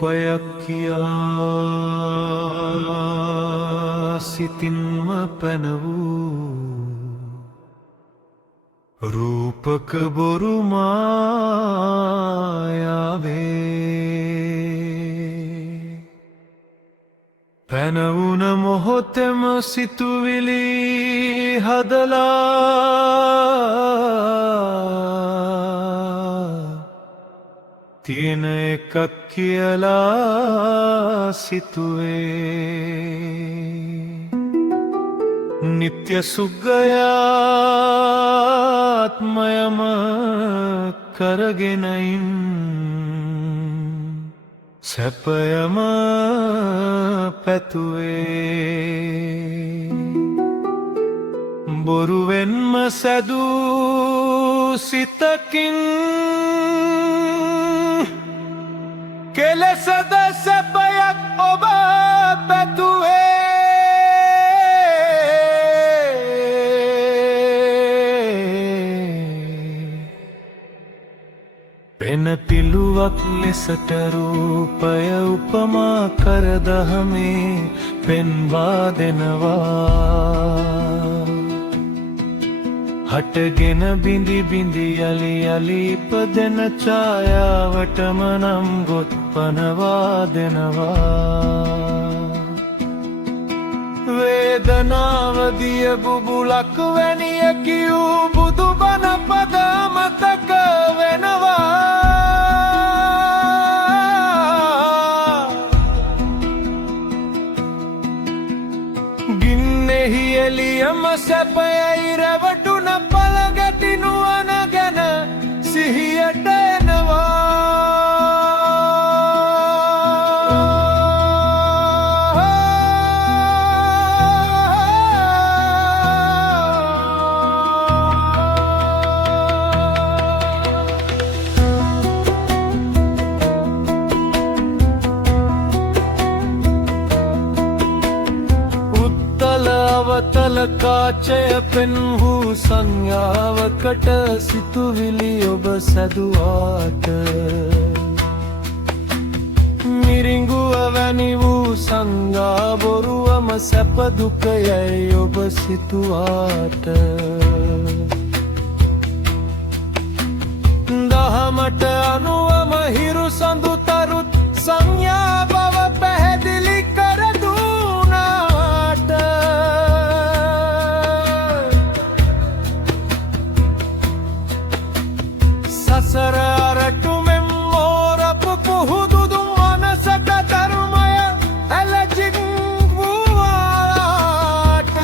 රූපයක් කියා සිතින්ම පැන වූ රූපක බොරු මායාවේ පැනවුන මොහොතෙම සිතුවිලි හදලා තියෙන එකක් කියලා සිතුවේ නිත්‍ය සුගයාත්මයම කරගෙනයින් සැපයම පැතුවේ බොරුවෙන්ම සැදූ සිතකින් කෙලෙසද සැපයක් ඔබ පැතුවේ පෙන පිළුවක් ලෙසට රූපය උපමා කර දහමේ පෙන්වා දෙනවා හටගෙන බිඳි බිඳි යලි යලි ඉපදෙන ඡායාවටම නම් ගොත් පනවා දෙනවා වේදනාව දිය බුබුලක් වැනිය කියූ බුදුබණ පද මතක වෙනවා ගින්නෙහි එළියම සැපයයි රැවටුන පළගැටි නුවණ ගැන සිහියට එනවා අවතල කාචය පෙන් වූ සංඥාවකට සිතුවිලි ඔබ සැදුවාට මිරිඟුව වැනි වූ සංගා බොරුවම සැප දුක යැයි ඔබ සිතුවාට දහමට අනුවම හිරු සඳු තරුත් සංඥා බව පැහැදිලි කර දුනාට සසර අරටුමෙන් මෝරපු පුහුදුදු මනසට ධර්මය ඇලජික් වූවාට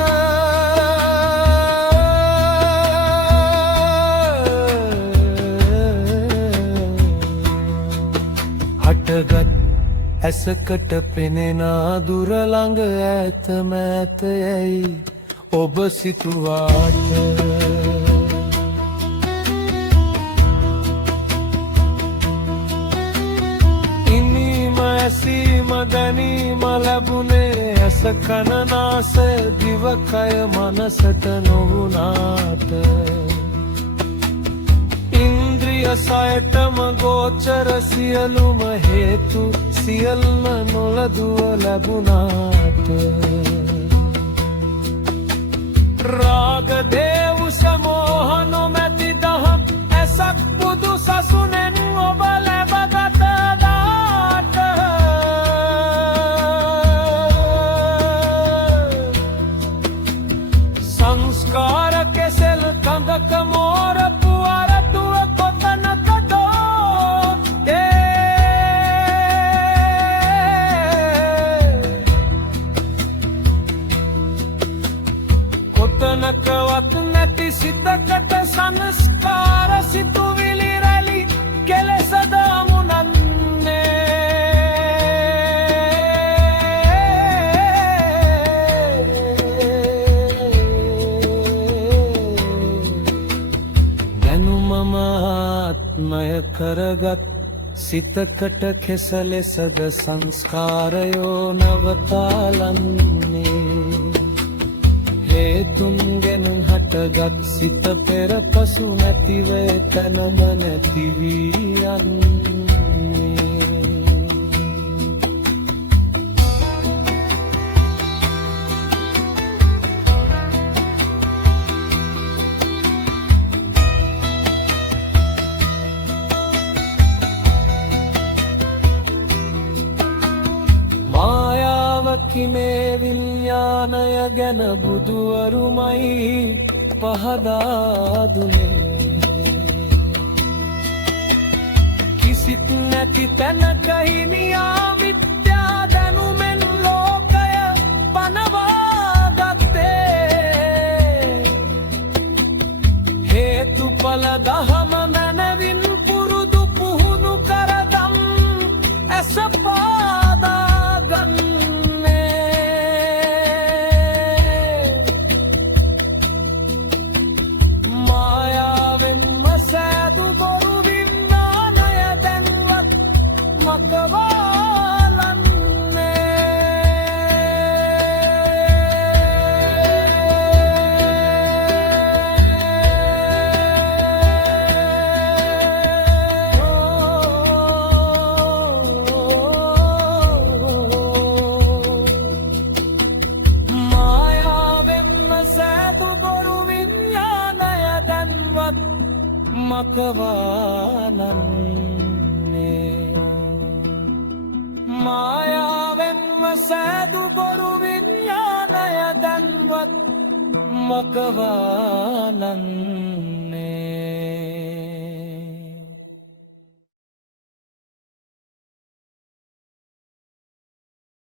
හටගත් ඇසකට පෙනෙනා දුර ළඟ ඈත මෑත යැයි ඔබ සිතුවාට ඇසීම දැනීම ලැබුණේ ඇස කන නාසය දිවකය මනසට නොවුනාට ඉන්ද්‍රිය සයටම ගෝචර සියලුම හේතු සියල්ම නොලදුව ලැබුණාට රාග දේව් සමෝහ නොමැති දහම් ඇසක් බුදු සසුනෙන් ඔබ ලැබගත සංස්කාර කෙසෙල් කඳක මෝරපු අරටුව කොතනකදෝ කොතනකවත් නැති සිතකට සංස්කාර සිතුවිලි රැලි කෙලෙසද මුනන්නේ ආත්මය කරගත් සිතකට කෙසලෙසද සංස්කාරයෝ නවතාලන්නේ හේතුන්ගෙන් හටගත් සිත පෙර පසු නැතිව එතනම නැති වී යන්නේ ගැන බුදුවරුමයි පහදා දුන්නේ. කිසිත් නැති තැනක හිනියා මිත්‍යා දැනුමෙන් ලෝකය පනවා ගත්තේ. හේතුඵල දහම මනවින් පුරුදු පුහුණු කරදම් ඇස පාදා ගන්නේ. මායාවෙන්ම සෑදු බොරු විඥානය දැන්වත් මකවාලන්නේ. මායාවෙන්ම සෑදු බොරු විඥානය දැන්වත් මකවාලන්නේ. මායාවෙන්ම සෑදු බොරු විඥානය දැන්වත් මකවාලන්නේ.